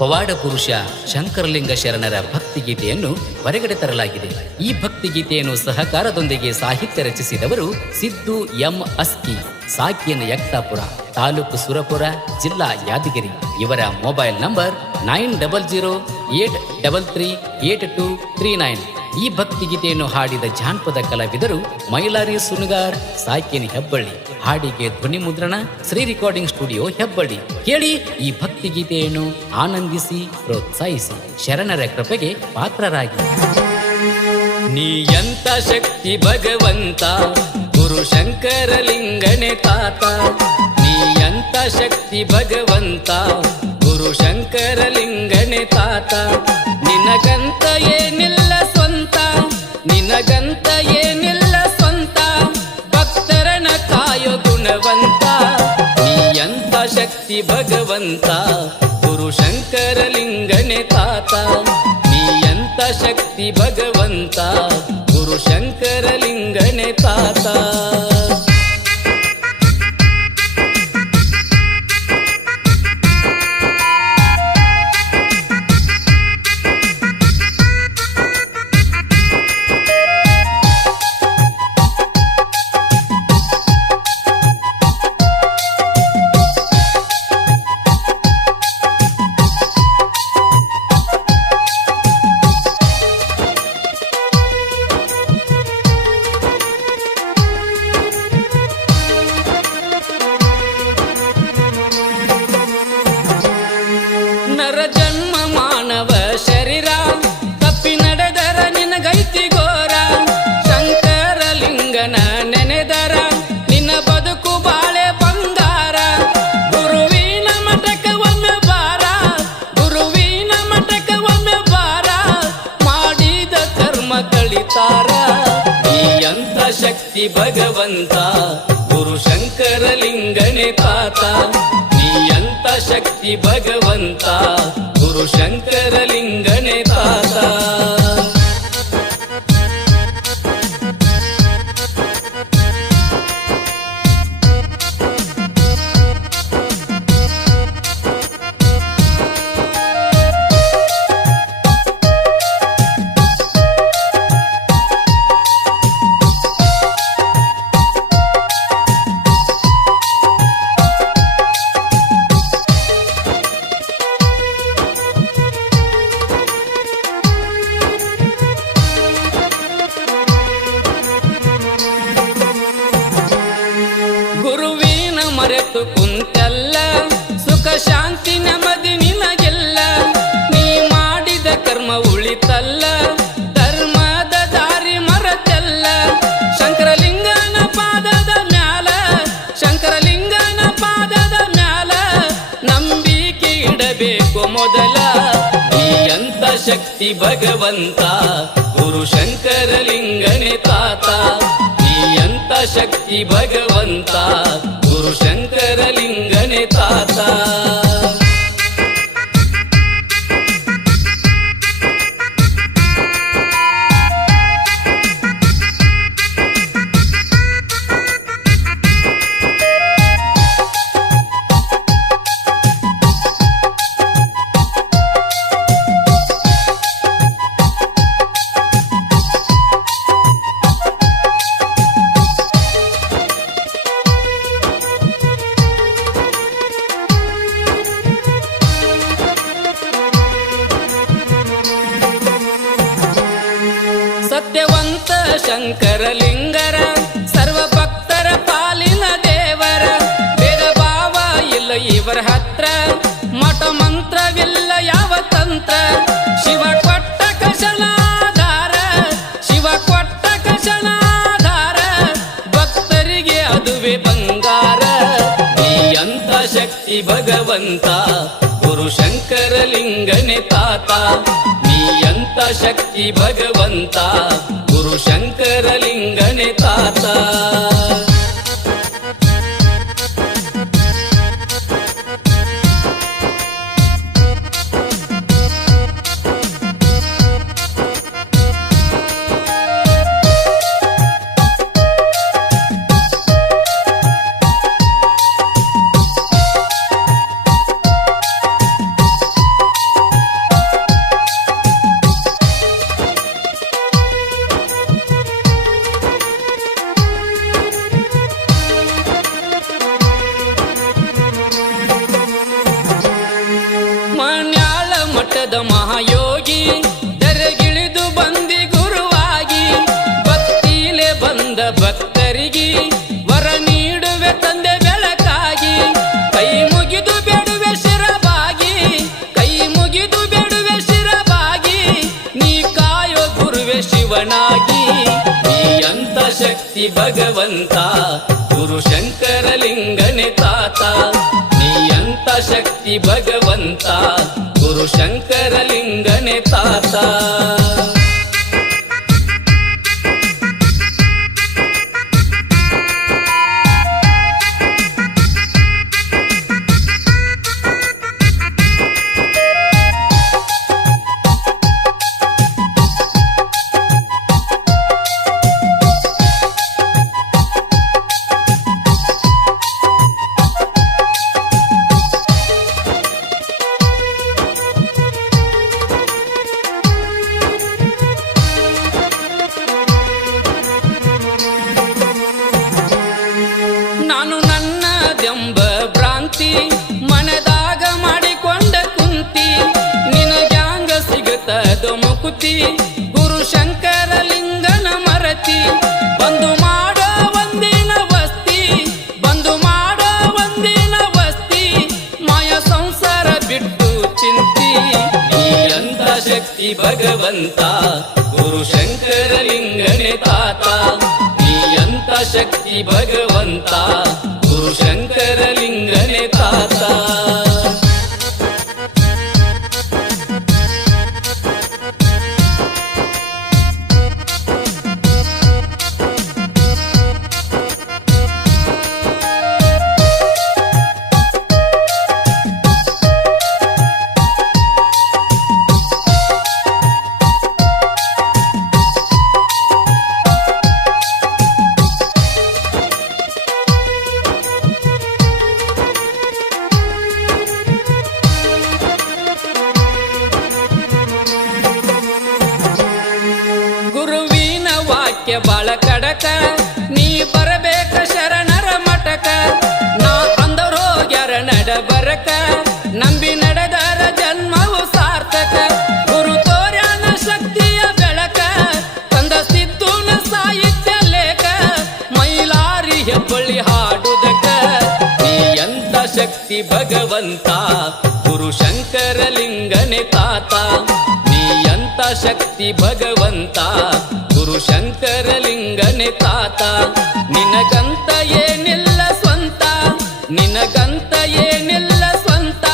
ಪವಾಡ ಪುರುಷ ಶಂಕರಲಿಂಗ ಶರಣರ ಭಕ್ತಿಗೀತೆಯನ್ನು ಹೊರಗಡೆ ತರಲಾಗಿದೆ. ಈ ಭಕ್ತಿಗೀತೆಯನ್ನು ಸಹಕಾರದೊಂದಿಗೆ ಸಾಹಿತ್ಯ ರಚಿಸಿದವರು ಸಿದ್ದು ಎಂ ಅಸ್ಕಿ, ಸಾಕಿಯನ ಯಕ್ತಾಪುರ, ತಾಲೂಕು ಸುರಪುರ, ಜಿಲ್ಲಾ ಯಾದಗಿರಿ. ಇವರ mobile number nine double zero eight double three eight two three nine. ಈ ಭಕ್ತಿಗೀತೆಯನ್ನು ಹಾಡಿದ ಜಾನಪದ ಕಲಾವಿದರು ಮೈಲಾರಿ ಸುನಗಾರ್, ಸಾಕಿಯನ ಹೆಬ್ಬಳ್ಳಿ. ಹಾಡಿಗೆ ಧ್ವನಿ ಮುದ್ರಣ, ಶ್ರೀ ರೆಕಾರ್ಡಿಂಗ್ ಸ್ಟುಡಿಯೋ ಹೆಬ್ಬಳ್ಳಿ. ಕೇಳಿ ಈ ಭಕ್ತಿ ಗೀತೆಯನ್ನು ಆನಂದಿಸಿ, ಪ್ರೋತ್ಸಾಹಿಸಿ. ಶರಣರ ಕೃಪೆಗೆ ಪಾತ್ರರಾಗಿ. ನೀ ಎಂತ ಶಕ್ತಿ ಭಗವಂತ, ಗುರು ಶಂಕರಲಿಂಗನೆ ತಾತ. ನೀ ಎಂತ ಶಕ್ತಿ ಭಗವಂತ, ಗುರು ಶಂಕರಲಿಂಗನೆ ತಾತ. ನಿನಗಂತ ಭಗವಂತ ಗುರು ಶಂಕರಲಿಂಗನೆ ತಾತ. ನೀ ಎಂತ ಶಕ್ತಿ ಭಗವಂತ ಗುರು ಶಂಕರಲಿಂಗನೆ ತಾತ. ಅಂತ ಶಕ್ತಿ ಭಗವಂತ, ಗುರು ಶಂಕರ ಲಿಂಗನೆ ತಾತ ನೀ ಅಂತ ಶಕ್ತಿ ಭಗವಂತ, ಗುರು ಶಂಕರ ಲಿಂಗನೆ ತಾತ ಗುರುವಿನ ಮರೆತು ಕುಂತಲ್ಲ, ಸುಖ, ಶಾಂತಿ, ನೆಮ್ಮದಿ ನಿನಗೆಲ್ಲ. ನೀ ಮಾಡಿದ ಕರ್ಮ ಉಳಿತಲ್ಲ, ಧರ್ಮದ ದಾರಿ ಮರತಲ್ಲ. ಶಂಕರಲಿಂಗನ ಪಾದದ ಮ್ಯಾಲ, ಶಂಕರಲಿಂಗನ ಪಾದದ ಮ್ಯಾಲ ನಂಬಿಕೆ ಇಡಬೇಕು ಮೊದಲ. ಶಕ್ತಿ ಭಗವಂತ ಗುರು ಶಂಕರಲಿಂಗನೆ ತಾತ. ಈ ಅಂತ ಶಕ್ತಿ ಭಗವಂತ ಗುರು ಶಂಕರಲಿಂಗನೆ ತಾತ. ಶಂಕರಲಿಂಗರ ಸರ್ವ ಭಕ್ತರ ಪಾಲಿನ ದೇವರ ಬೇಗ ಭಾವ ಇಲ್ಲ ಇವರ ಹತ್ರ, ಮಠ ಮಂತ್ರವಿಲ್ಲ ಯಾವ ತಂತ್ರ. ಶಿವ ಕೊಟ್ಟ ಕಶಲಾಧಾರ, ಶಿವ ಕೊಟ್ಟ ಕಶಲಾಧಾರ, ಭಕ್ತರಿಗೆ ಅದುವೆ ಬಂಗಾರ. ಈ ಅಂತ ಶಕ್ತಿ ಭಗವಂತ, ಗುರು ಶಂಕರಲಿಂಗನೆ ತಾತ. ಶಕ್ತಿ ಭಗವಂತ ಶಂಕರಲಿಂಗನೆ ತಾತ. ಶಕ್ತಿ ಭಗವಂತ ಗುರು ಶಂಕರಲಿಂಗನೆ ತಾತ. ನೀಯಂತ ಶಕ್ತಿ ಭಗವಂತ ಗುರು ಶಂಕರಲಿಂಗನೆ ತಾತ. ನಾನು ನನ್ನದೆಂಬ ಭ್ರಾಂತಿ ಮನದಾಗ ಮಾಡಿಕೊಂಡ ಕುಂತಿ ನಿನಗ್ಯಾಂಗ ಸಿಗುತ್ತದ ಮುಕುತಿ, ಗುರು ಶಂಕರ ಲಿಂಗನ ಮರತಿ, ಬಂದು ಮಾಡೋ ಒಂದಿನ ವಸ್ತಿ, ಬಂದು ಮಾಡೋ ಒಂದಿನ ವಸ್ತಿ, ಮಾಯ ಸಂಸಾರ ಬಿಟ್ಟು ಚಿಂತಿ. ಅಂತ ಶಕ್ತಿ ಭಗವಂತ, ಗುರು ಶಂಕರ ಲಿಂಗನೆ ತಾತ. ಶಕ್ತಿ ಭಗವಂತ. ಗುರು ಶಂಕರಲಿಂಗನೆ ವಾಕ್ಯ ಬಾಳ ಕಡಕ. ನೀ ಬರಬೇಕ ಶರಣರ ಮಟಕ ನಾ ಅಂದವ್ರ ಹೋಗ್ಯಾರ ನಡ ಬರಕ. ನಂಬಿ ನಡೆದರ ಜನ್ಮವು ಸಾರ್ಥಕ. ಗುರು ತೋರ್ಯಾನ ಶಕ್ತಿಯ ಬೆಳಕ. ತಂದ ಸಿದ್ದುನ ಸಾಹಿತ್ಯ ಲೇಖ. ಮೈಲಾರಿ ಹೆಬ್ಬಳ್ಳಿ ಹಾಡುದಕ. ನೀ ಎಂತ ಶಕ್ತಿ ಭಗವಂತ. ಗುರು ಶಂಕರಲಿಂಗನೆ ತಾತ. ನೀ ಎಂತ ಶಕ್ತಿ ಭಗವಂತ. ಶಂಕರಲಿಂಗನೆ ತಾತ. ನಿನಗಂತ ಏನಿಲ್ಲ ಸ್ವಂತ. ನಿನಗಂತ ಏನಿಲ್ಲ ಸ್ವಂತ.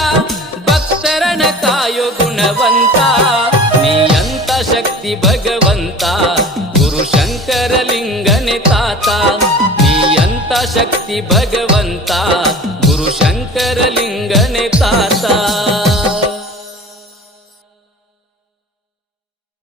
ಭಕ್ತರನ ಕಾಯೋ ಗುಣವಂತ. ನೀಯಂತ ಶಕ್ತಿ ಭಗವಂತ. ಗುರು ಶಂಕರಲಿಂಗನೆ ತಾತ. ನೀಯಂತ ಶಕ್ತಿ ಭಗವಂತ. ಗುರು ಶಂಕರಲಿಂಗನೆ ತಾತ.